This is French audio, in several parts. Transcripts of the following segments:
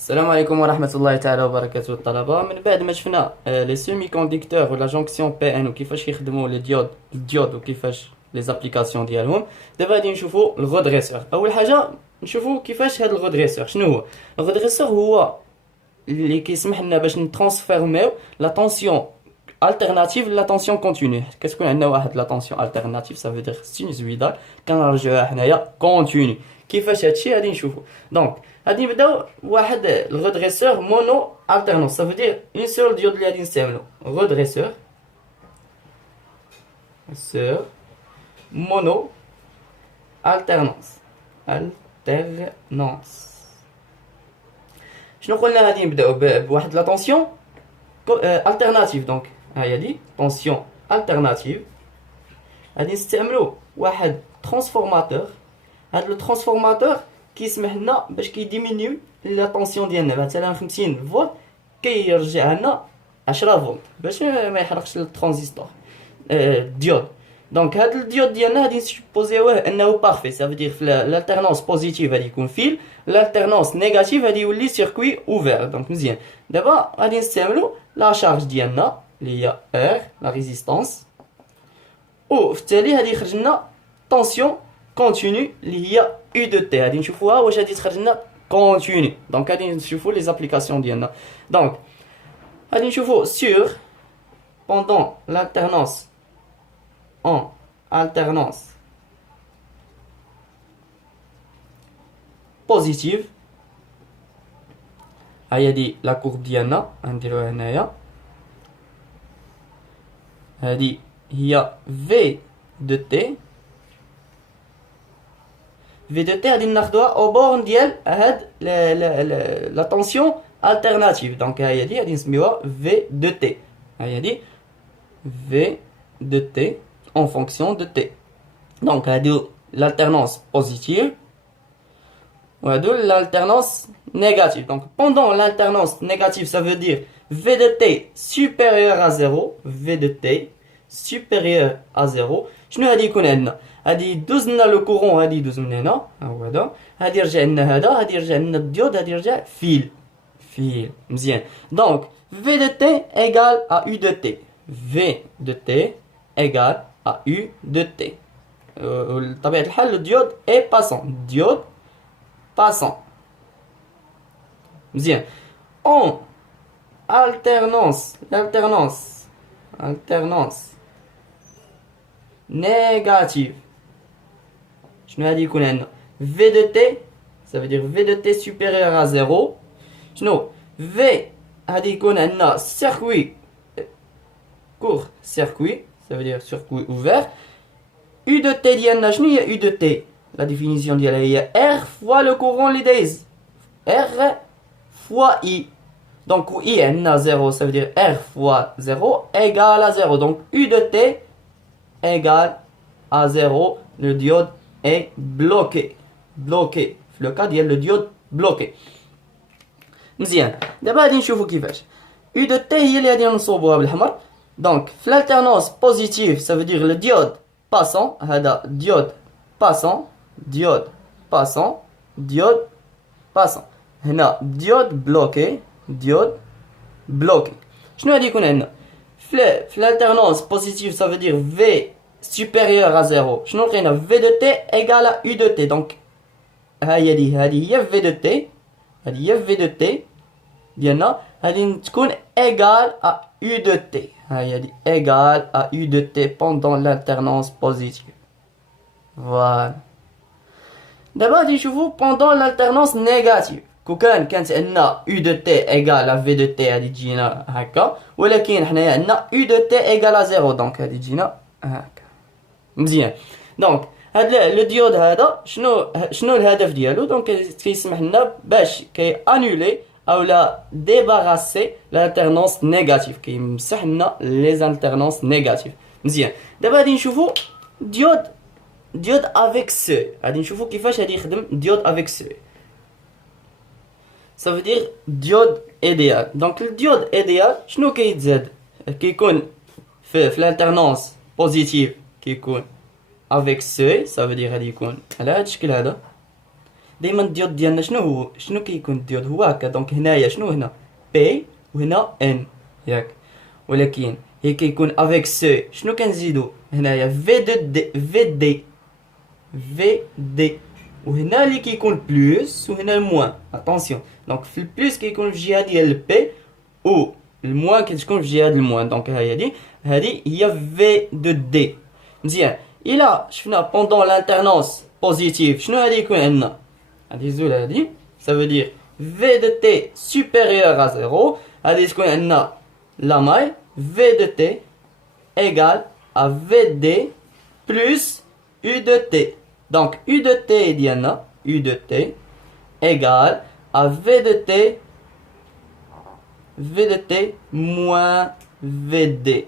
السلام عليكم ورحمة الله تعالى وبركاته الطلبة. من بعد ما شفنا لي سيمي كونديكتور ولا جونكسيون بي ان وكيفاش يخدموا لي الديود وكيفاش لي زابليكاسيون ديالهم. دابا غادي نشوفوا الغودريسور. اول حاجة نشوفوا كيفاش هذا الغودريسور. شنو هو الغودريسور؟ هو اللي كيسمح لنا باش نترانسفيرميو لا طونسيون التيرناتيف لا طونسيون كونتينيو. كتكون عندنا واحد لا طونسيون التيرناتيف سافو سينوزويدال كنرجعوها حنايا كونتينيو. كيفاش هادشي غادي نشوفو. دونك غادي نبداو واحد الغودريسور مونو التيرنونس سافو دير اون سول ديود اللي غادي نستعملو غودريسور سور مونو التيرنونس. شنو قلنا؟ غادي نبداو بواحد لا طونسيون التيرناتيف. دونك ها هي دي طونسيون التيرناتيف. غادي نستعملو واحد ترانسفورماتور. هاد لو ترانسفورماتور كيسمح لنا باش كيديمينيو لا طونسيون ديالنا. مثلا 50 فولت كيرجعها لنا 10 فولت باش ما يحرقش الترانزستور ديود. دونك هاد الديود ديالنا غادي نسبوزيوه انه بارفي. سافو دير في الالتيرنونس بوزيتيف غادي يكون فيل، الالتيرنونس نيجاتيف غادي يولي سيركوي اوفير. دونك مزيان. دابا غادي نستعملو لا شارج ديالنا اللي هي ار لا ريزيستانس، وفي التالي غادي يخرج لنا طونسيون كونتينيو اللي هي U de T. غادي نشوفوها واش غادي تخرج لنا كونتينيو. دونك غادي نشوفو لي زابليكاسيون ديالنا. دونك غادي نشوفو sur pendant l'alternance en alternance positive. هي دي لا كورب ديالنا غنديروها هنايا. هادي هي V de T. في دو تي غادي ناخدوها او بورن ديال هاد لا طونسيون التيرناتيف. دونك ها هي دي غادي نسميوها في دو تي. ها هي دي في دو تي اون فونكسيون دو تي. دونك هادو l'alternance positive وهادو l'alternance négative. Donc pendant l'alternance négative, ça veut dire V de t supérieur à 0. V de t supérieur à 0. شنو غادي يكون عندنا؟ غادي يدوز لنا لو كورون، غادي يدوز من هنا ها هو هذا، غادي يرجع لنا هذا، غادي يرجع لنا الديود، غادي يرجع فيل مزيان. دونك في دو تي ايغال ا يو دو تي. في دو تي ايغال ا يو دو تي. بطبيعة الحال الديود اي باسون، ديود باسون مزيان. اون alternance négative. شنو غادي يكون عندنا؟ V de t ça veut dire V de t supérieur à 0. شنو V غادي يكون عندنا circuit court circuit ça veut dire circuit ouvert. U de t ديالنا شنو هي U de t؟ la définition ديالها هي R fois le courant اللي دايز، R fois I. Donc I عندنا 0 ça veut dire R fois 0 égale à 0. Donc U de t égale à 0. Le diode est bloqué. في لو كا ديال لو ديود بلوكي. مزيان. دابا غادي نشوفو كيفاش U de t هي اللي غادي نصوبوها بالحمر. دونك في l'alternance positive ça veut dire le diode passant. هذا diode passant هنا diode bloqué. شنو غادي يكون عندنا في l'alternance positive ça veut dire V supérieur à 0. شنو لقينا؟ V de t égale à U de t. donc هذه هي V de t، هذه هي V de t ديالنا غادي تكون égale à U de t. هذه égale à U de t pendant l'alternance positive. voilà. دابا غادي نشوفو pendant l'alternance négative. كون كانت عندنا U de t égale à V de t غادي تجينا هكا، ولكن حنايا عندنا U de t égale à 0. دونك غادي تجينا هكا مزيان. دونك هاد لو ديود هذا شنو الهدف ديالو؟ دونك كيسمح لنا باش انولي او لا ديباراسي l'alternance نيجاتيف، كيمسح لنا لي زالتيرنونس نيجاتيف. مزيان. دابا غادي نشوفو ديود افيك سو. غادي نشوفو كيفاش غادي يخدم ديود افيك سو. ça veut dire diode idéal. donc le diode idéal شنو كيتزاد؟ كيكون في l'alternance positive كيكون avec seuil. ça veut dire غادي يكون على هذا الشكل هذا. دائما الديود ديالنا شنو كيكون الديود هو هكا. دونك هنايا شنو هنا بي وهنا ان ياك، ولكن هي كيكون افيك سي شنو كنزيدو هنايا في دي وهنا اللي كيكون بلس وهنا الموان. اتونسيون دونك في البلس كيكون في الجهه ديال البي و الموان كتكون في الجهه ديال الموان. دونك هي هذه هي في دي. مزيان الى شفنا بوندون لالتيرنونس بوزيتيف شنو غادي يكون عندنا؟ غادي زول هادي ça veut dire v de t supérieur à 0 غادي تكون عندنا لا ماي v de t égale à vd plus u de t. donc u de t ديالنا u de t égale à v de t moins vd.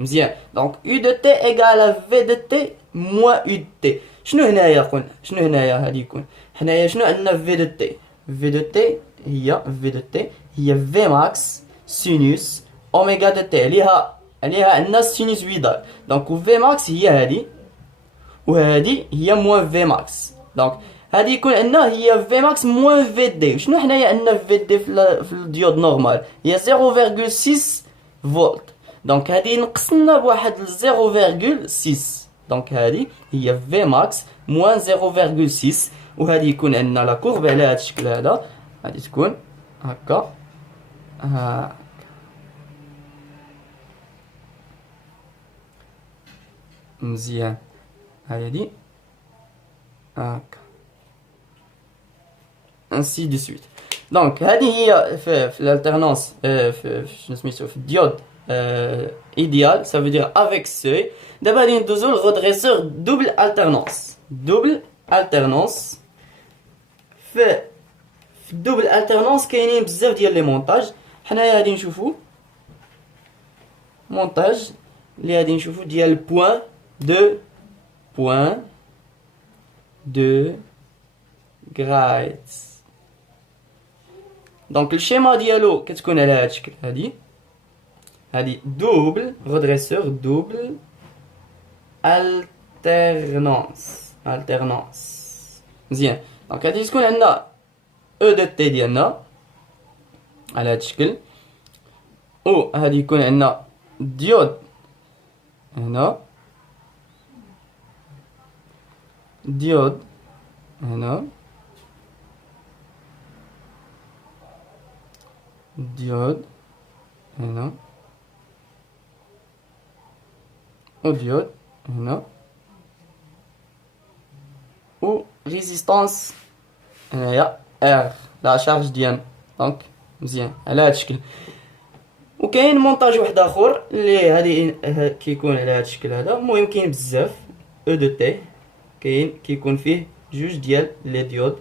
مزيان دونك u de t égale à v de t moins u de t. شنو هنايا قلنا شنو هنايا غادي يكون حنايا شنو عندنا في دو تي؟ في دو تي هي في دو تي هي في ماكس سينوس اوميغا دو تي عليها عندنا سينوس فيدال. دونك في ماكس هي هادي وهادي هي موان في ماكس. دونك هادي يكون عندنا هي في ماكس موان في دي. شنو حنايا عندنا في دي في الديود نورمال هي 0.6 فولت. دونك هادي نقصنا بواحد 0.6. دونك هادي هي في ماكس موان 0.6 وهادي يكون عندنا لا كورب على هذا الشكل هذا غادي تكون هكا مزيان هادي هكا انسي دو سويت. دونك هادي هي في الالتيرنونس في شنو سميتو في الديود idéal, ça veut dire avec seuil. D'abord, il y a un redresseur double alternance. Double alternance. في double alternance كاينين بزاف ديال لي مونتاج. حنايا غادي نشوفو مونتاج اللي غادي نشوفو ديال بوين دو غرايت. دونك الشيما ديالو كتكون على هذا الشكل هادي double redresseur double alternance مزيان. دونك غادي تكون عندنا او دو تي ديالنا على هاد الشكل و غادي يكون عندنا ديود هنا ديود هنا ديود هنا وديود هنا و ريزيستانس هنايا ار لا شارج ديالنا. دونك مزيان على هذا الشكل. وكاين مونتاج واحد اخر اللي هادي كيكون على هذا الشكل هذا. المهم كاين بزاف او دو تي كاين كيكون فيه جوج ديال لي ديود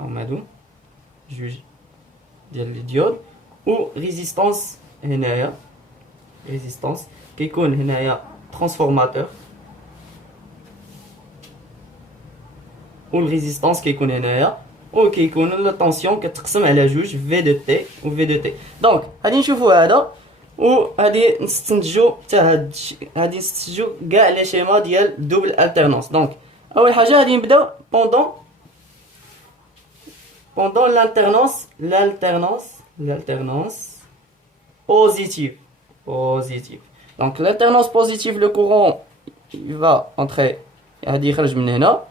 هما هادو جوج ديال لي ديود و ريزيستانس هنايا ريزيستانس كيكون هنايا ترانسفورماتور و الريزيستانس كيكون هنايا و كيكون لا طونسيون كتقسم على جوج في دو تي و في دو تي. دونك غادي نشوفوا هذا و غادي نستنتجوا حتى غادي نستنتجوا كاع لي شيما ديال دوبل التيرنونس. دونك اول حاجه غادي نبداو بوندون l'alternance positive. Donc l'alternance positive, le courant il va entrer غادي يخرج من هنا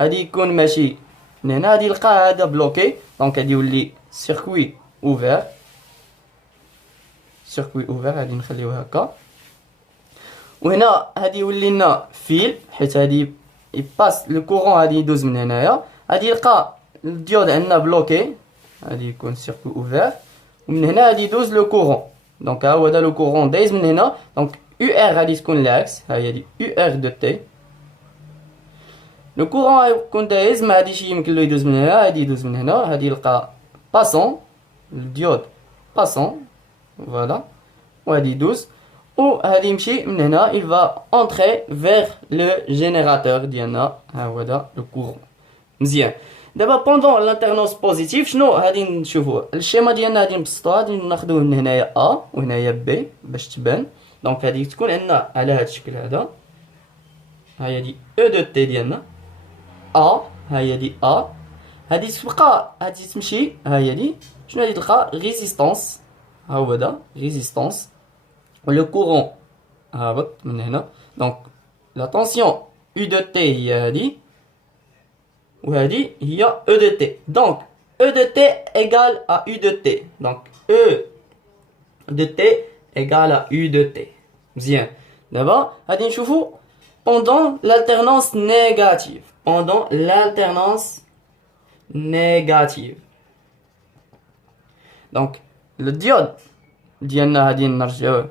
غادي يكون ماشي من هنا غادي يلقى هذا بلوكي. دونك غادي يولي سيركوي اوفير غادي نخليوه هكا. وهنا غادي يولي لنا فيل حيت غادي يباس لو كورون غادي يدوز من هنايا غادي يلقى الديود عندنا بلوكي غادي يكون سيركوي اوفير ومن هنا غادي يدوز لو كورون. دونك ها هو هذا لو كورون دايز من هنا. دونك يو ار غادي تكون لاكس ها هي يو ار دو تي. لو كورون غيكون دايز ما غاديش يمكن له يدوز من هنا غادي يدوز من هنا غادي يلقى باسون الديود باسون فوالا وغادي يدوز وغادي يمشي من هنا il va entrer vers le générateur ديالنا ها هو هذا لو كورون. مزيان دابا بوندون لالتيرنونس بوزيتيف شنو غادي نشوفوه الشيما ديالنا غادي نبسطوها غادي ناخذوه من هنايا ا وهنايا بي باش تبان. دونك غادي تكون عندنا على هذا الشكل هذا ها هي دي او دو تي ديالنا ا ها هي دي ا هادي تبقى هادي تمشي ها هي دي شنو غادي تلقى ريزيستانس ها هو هذا ريزيستانس ولو كورون هابط من هنا دونك لا طونسيون U de T هي هادي وهادي هي E de T donc E de T égale à U de T donc E de T égale à U de T مزيان دابا غادي نشوفو pendant l'alternance négative pendant l'alternance négative donc le diode ديالنا غادي نرجعوه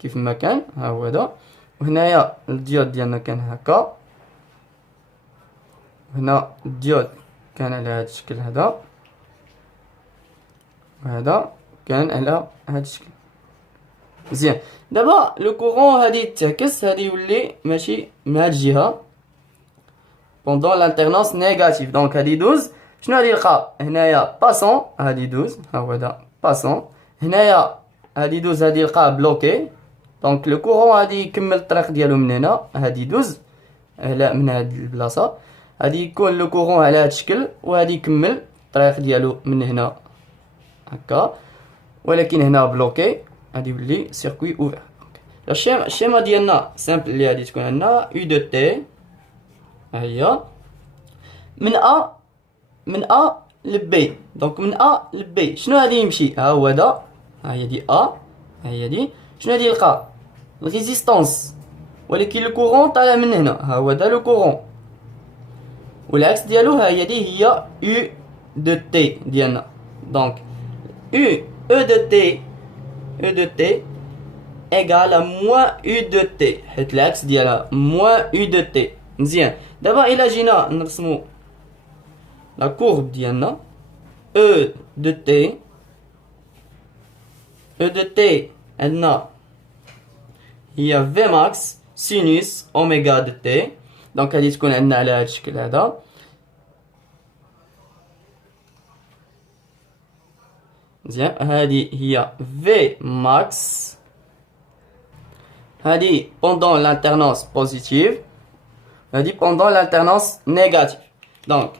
كيف ما كان ها هو هذا وهنايا الديود ديالنا كان هكا هنا الديود كان على هذا الشكل هذا وهذا كان على هذا الشكل مزيان دابا لو كورون غادي يتعكس غادي يولي ماشي من هاد الجهه pendant l'alternance négative donc غادي يدوز شنو غادي يلقى هنايا باسون غادي يدوز ها هو هذا باسون هنايا غادي يدوز غادي يلقاه بلوكي دونك لو كورون غادي يكمل الطريق ديالو من هنا غادي يدوز على من هاد البلاصه غادي يكون لو كورون على هاد الشكل وغادي يكمل الطريق ديالو من هنا هكا ولكن هنا بلوكي غادي يولي سيركوي اوفر الشيما ديالنا سامبل اللي غادي تكون عندنا U de T ها هي من A ل B دونك من A ل B شنو غادي يمشي ها هو هذا ها هي دي A ها هي دي شنو غادي يلقى الريزيستانس ولكن لو كورون طالع من هنا ها هو هذا لو كورون والعكس ديالو ها هي دي هي U de T ديالنا دونك E de T E de T égale à moins U de T حيت العكس ديالها moins U de T مزيان دابا إلا جينا نرسمو لا كورب ديالنا E de T E de T عندنا هي V max sinus أوميغا de T دونك غادي تكون عندنا على هذا الشكل هذا مزيان هذه هي V max هذه pendant l'alternance positive هذه pendant l'alternance négative donc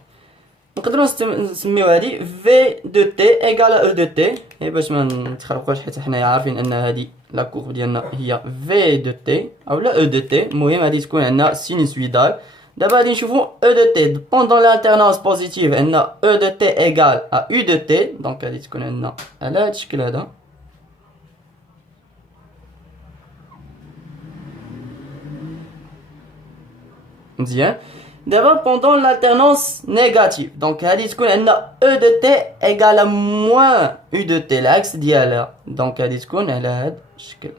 نقدروا نسميو هذه V de T égale à E de T باش ما نتخربقوش حيت حنايا عارفين ان هذه لا كورب ديالنا هي V de T اولا E de T المهم غادي تكون عندنا سينوسويدال دابا غادي نشوفوا E de T pendant l'alternance positive عندنا E de T égale à U de T دونك غادي تكون عندنا على هذا الشكل هذا مزيان دابا pendant l'alternance négative دونك غادي تكون عندنا E de T égale à moins U de T العكس ديالها دونك غادي تكون على هذا الشكل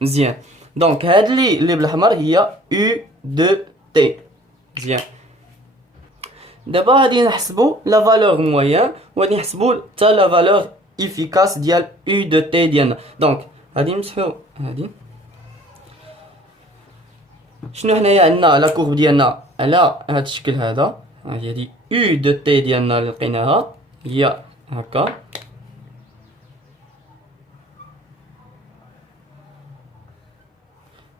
مزيان دونك هاد اللي بالاحمر هي U de T مزيان دابا غادي نحسبوا لا فالور موين وغادي نحسبوا حتى لا فالور افيكاس ديال U de T ديالنا دونك غادي نمسحوا هادي شنو هنايا عندنا لا كورب ديالنا على هذا الشكل هذا هي دي U de T ديالنا اللي لقيناها هي هكا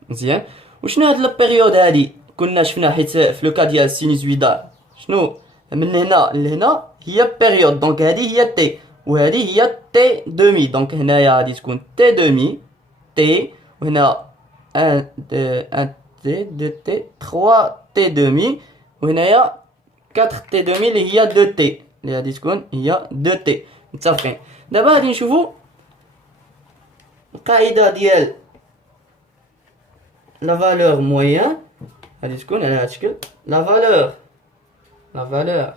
مزيان وشنو هاد البيريود هادي كنا شفنا حيت في لو كا ديال السينوسويدال شنو من هنا لهنا هي بيريود دونك هادي هي تي وهادي هي تي دومي دونك هنايا غادي تكون تي دومي تي وهنا 1 تي 2 تي 3 تي دومي وهنايا 4 تي دومي اللي هي 2 تي اللي غادي تكون هي 2 تي متفقين دابا غادي نشوفوا القاعده ديال لا فالور موين غادي تكون على هذا الشكل لا فالور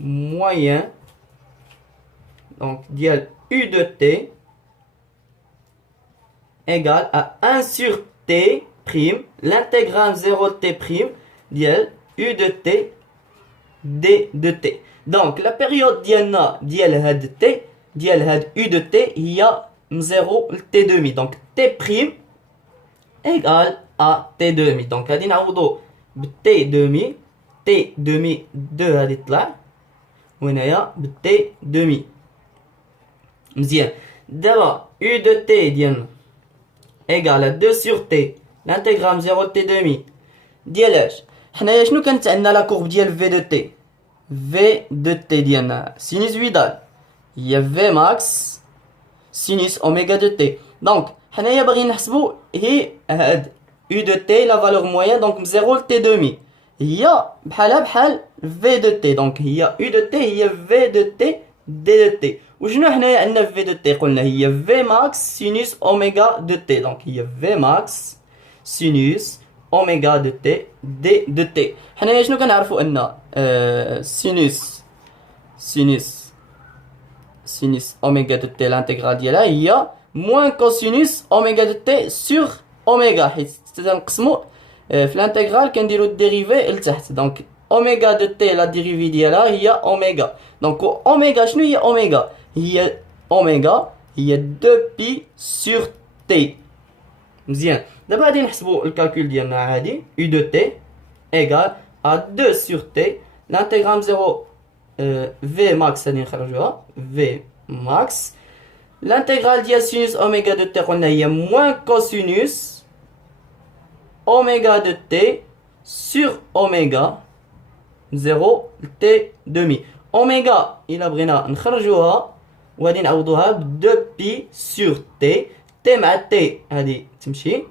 moyen donc dial U de T égale à 1 sur T prime l'intégrale 0 T prime dial U de T D de T donc la période ديالنا ديال هاد T ديال هاد U de T هي 0 T demi donc T prime égale à T demi donc غادي نعوضو ب T demi T demi 2 غادي تطلع وهنايا ب T demi مزيان دابا U de T ديالنا égale à 2 sur T الانتجرال 0 تي دومي ديال اش؟ حنايا شنو كانت عندنا لا كورب ديال في دو تي؟ في دو تي ديالنا سينوسويدال هي في ماكس سينوس اوميغا دو تي. دونك حنايا باغيين نحسبو هي هاد يو دو تي لا فالور موين دونك من 0 ل تي دومي هي بحالها بحال في دو تي. دونك هي يو دو تي هي في دو تي دي دو تي. وشنو حنايا عندنا في دو تي؟ قلنا هي في ماكس سينوس اوميغا دو تي. دونك هي في ماكس سينوس اوميغا دو تي دي دو تي. حنايا شنو كنعرفو ان سينوس اوميغا دو تي الانتيغرال ديالها هي موان كوسينوس اوميغا دو تي سور اوميغا، حيت تنقسمو في الانتيغرال كنديرو الديريفي لتحت. دونك اوميغا دو تي لا ديريفي ديالها هي اوميغا. دونك اوميغا شنو هي اوميغا؟ هي اوميغا هي 2 بي سور تي. مزيان، دابا غادي نحسبو الكالكول ديالنا عادي. يو دو تي ايغال ا 2 سور تي الانتيغرال 0 في ماكس غادي نخرجوها في ماكس. الانتيغرال ديال سينوس اوميغا دو تي قلنا هي موان كوسينوس اوميغا دو تي سور اوميغا 0 تي دومي. اوميغا الا بغينا نخرجوها وغادي نعوضوها ب 2 بي سور تي. تي مع تي هادي تمشي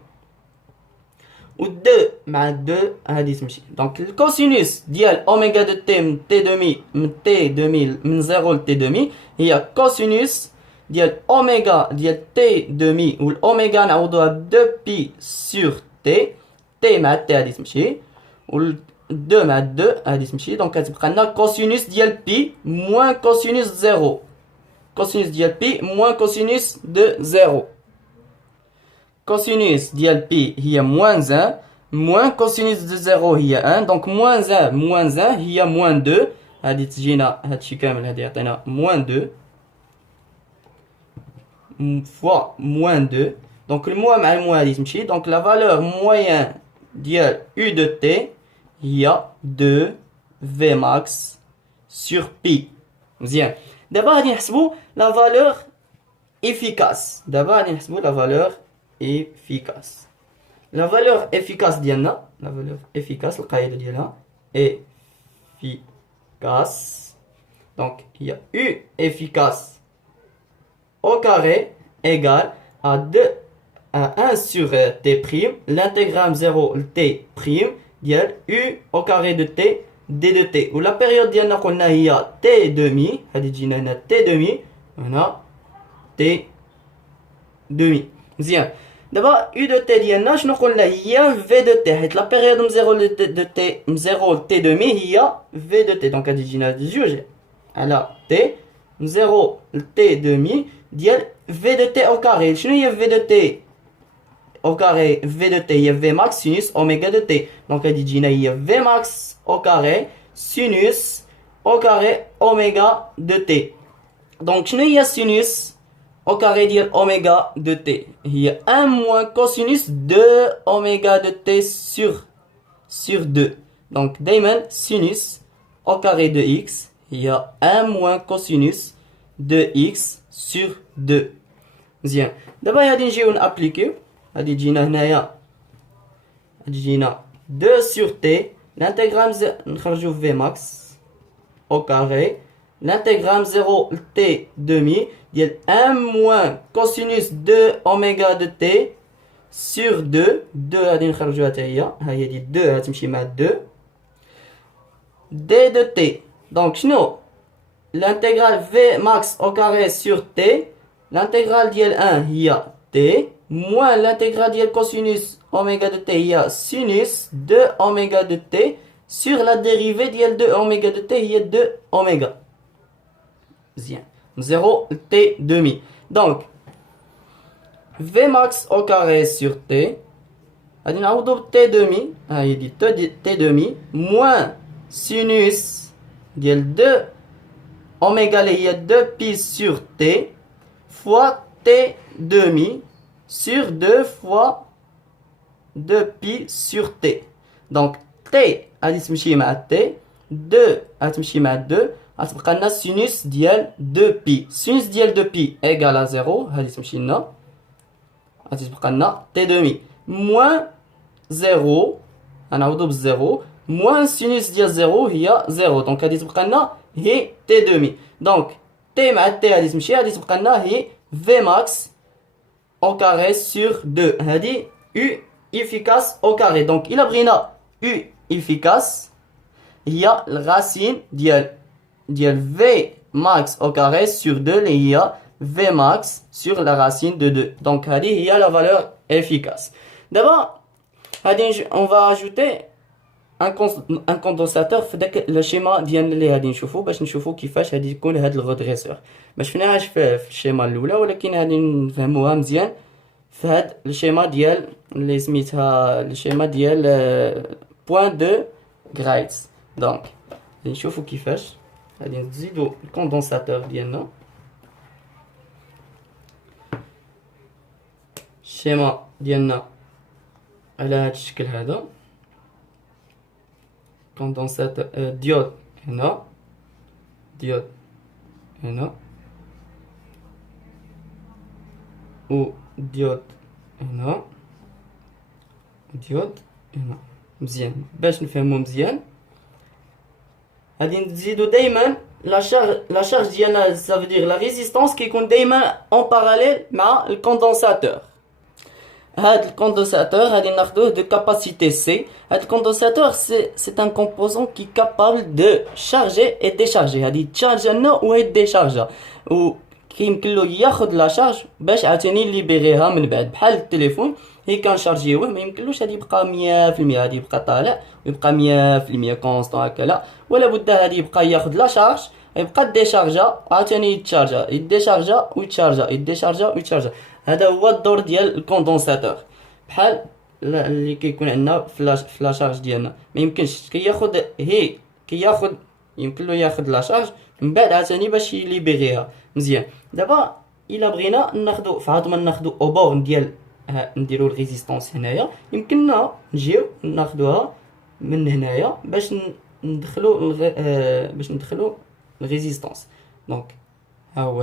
و 2 مع 2 هادي تمشي. دونك الكوسينوس ديال اوميغا دو تي من تي دومي من 0 ل تي دومي هي كوسينوس ديال اوميغا ديال تي دومي، والاوميغا نعوضوها ب 2 بي سور تي. تي مع تي هادي تمشي و 2 مع 2 هادي تمشي. دونك كتبقى لنا كوسينوس ديال بي موان كوسينوس 0. كوسينوس ديال بي موان كوسينوس دو 0. كوسينوس ديال بي هي موان 1 موان كوسينوس دو 0 هي 1. دونك موان 1 موان 1 هي موان 2. هادي تجينا هادشي كامل هادي يعطينا موان 2 فوا موان 2. دونك الموا مع الموا هادي تمشي. دونك لا فالور موين ديال يو دو تي هي 2 في ماكس سور بي. مزيان، دابا غادي نحسبو لا فالور efficace. دابا غادي نحسبو لا فالور efficace. لا فالور efficace ديالنا لا فالور efficace القاعده ديالها efficace. دونك هي U efficace au carré égale à 2 à 1 sur t prime l'intégrale 0 t prime ديال U au carré de t d de t. ولا période ديالنا قلنا هي t demi. هادي تجينا هنا t demi هنا t demi. مزيان، دابا U de t ديالنا شنو قلنا هي v de t، حيت لا période من 0 ل t من 0 ل t demi هي v de t. دونك غادي تجينا جوج على t من 0 ل t demi ديال v de t au carré. شنو هي v de t au carré؟ v de t هي v max sinus oméga de t. دونك غادي تجينا هي v max au carré sinus au carré oméga de t. دونك شنو هي sinus au carré ديال oméga de t؟ هي 1 moins cosinus de oméga de t sur 2. دونك دايما sinus au carré de x هي 1 moins cosinus de x sur 2. مزيان، دابا غادي نجيو نابليكيو. غادي تجينا هنايا غادي تجينا 2 sur t l'intégrale نخرجو v max au carré l'intégrale 0 t demi ديال 1 moins cosinus 2 oméga de t sur 2. 2 غادي نخرجوها حتى هي، ها هي دي 2 غتمشي مع 2 d de t. دونك شنو l'intégrale v max au carré sur t l'intégrale ديال 1 هي t moins l'intégrale ديال cosinus oméga de t هي sinus 2 oméga de t sur la dérivée ديال 2 oméga de t هي 2 oméga. مزيان، 0 t demi. Donc v max au carré sur t غادي نعوضو ب t demi. ها هي دي t demi moins sinus ديال 2 oméga اللي هي 2 pi sur t fois t demi sur 2 fois 2 pi sur t. Donc t غادي تمشي مع t 2 غتمشي مع 2 غتبقى لنا sinus ديال 2 pi. sinus ديال 2 pi égal à 0 هادي تمشي لنا غادي تبقى لنا t demi moins 0 غنعوضو بالزيرو موان سينوس ديال زيرو هي زيرو. دونك غادي تبقى لنا هي تي دومي. دونك تي مع تي غادي تمشي غادي تبقى لنا هي في ماكس au carré sur 2. هادي U efficace au carré. Donc إلا بغينا U efficace هي الغاسين ديال V max au carré sur 2 اللي هي V max sur la racine de 2. Donc هادي هي la valeur efficace. D'abord هادي on va ajouter un condensateur في داك لو شيما ديالنا اللي غادي نشوفو باش نشوفو كيفاش غادي يكون هاد الغودغيسور. ما شفناهاش في الشيما الاولى ولكن غادي نفهموها مزيان في هاد الشيما ديال اللي سميتها الشيما ديال بوين دو غرايتس. دونك غادي نشوفو كيفاش غادي نزيدو الكوندونساتور ديالنا. الشيما ديالنا على هاد الشكل هذا. كوندونساتور ديود هنا ديود هنا و ديود هنا ديود هنا. مزيان باش نفهمو مزيان غادي نزيدو دائما لا شارج ديالنا سافدير لا ريزيستانس كيكون دائما اون باراليل مع الكوندونساتور. هاد الكوندونساتور غادي ناخدوه de capacité C. هاد الكوندونساتور c'est un composant qui est capable de charger et décharger. هادي تشارجا لنا و يديشارجا و كيمكن له ياخد لا شارج باش عاوتاني ليبيريها من بعد. بحال التليفون هي كنشارجيوه ما يمكنلوش هادي يبقى 100% هادي يبقى طالع ويبقى 100% كونستون هكا لا، ولا بد هادي يبقى ياخد لا شارج يبقى ديشارجا عاوتاني يتشارجا يديشارجا ويتشارجا يديشارجا ويتشارجا. هذا هو الدور ديال الكوندونساتور. بحال اللي كيكون عندنا في لا شارج ديالنا ما يمكنش كياخد يمكن له ياخد لا شارج من بعد عاوتاني باش يليبيريها مزيان. دابا الا بغينا ناخدو في عاد ما ناخدو او بورن ديال نديرو الريزيستانس هنايا يمكننا نجيو ناخدوها من هنايا باش ندخلو الريزيستانس. دونك ها هو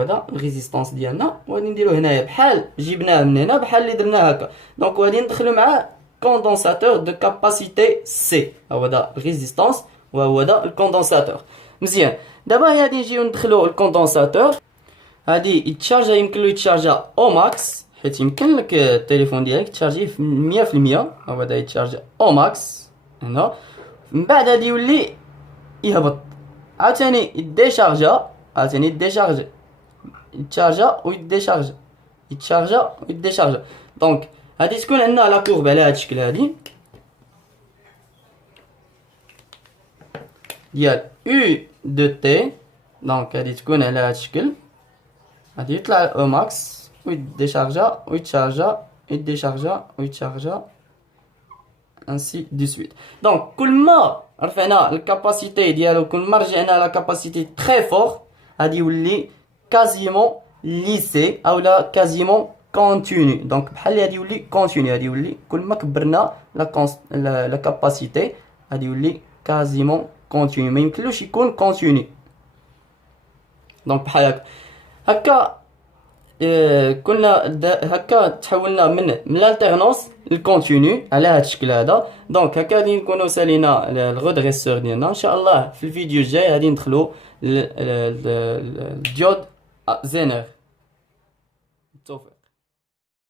هذا الريزيستانس ديالنا وغادي نديرو هنايا بحال جبناه من هنا بحال اللي درنا هكا. دونك غادي ندخلو مع كوندونساتور دو كاباسيتي سي. هو هذا الريزيستانس وهو هذا الكوندونساتور مزيان. دابا غادي نجيو ندخلو الكوندونساتور هادي يتشارجا يمكن له يتشارجا او ماكس حيت يمكن لك التليفون ديالك تشارجيه 100%. هو هذا يتشارجا او ماكس هنا من بعد غادي يولي يهبط عاوتاني يديشارجا عاوتاني يديشارجا يتشارجا ويديشارجا يتشارجا ويديشارجا. دونك غادي تكون عندنا لا كورب على هاد الشكل هادي ديال U دو تي. دونك غادي تكون على هاد الشكل غادي يطلع او ماكس ويديشارجا ويتشارجا يديشارجا ويتشارجا انسي دو سويت. دونك كل ما رفعنا الكاباسيتي ديالو كل ما رجعنا لا كاباسيتي تري فور غادي يولي كازيمون ليسي او لا كازيمون كونتيني. دونك بحال غادي يولي كونتيني غادي يولي كل ما كبرنا لا كاباسيتي غادي يولي كازيمون كونتيني ما يمكنلوش يكون كونتيني. دونك بحال هكا كنا هكا تحولنا من الالتيرنونس للكونتينيو على هذا الشكل هذا. دونك هكا غادي نكونوا سالينا الغودغيسور ديالنا. ان شاء الله في الفيديو الجاي غادي ندخلوا الديود زينر.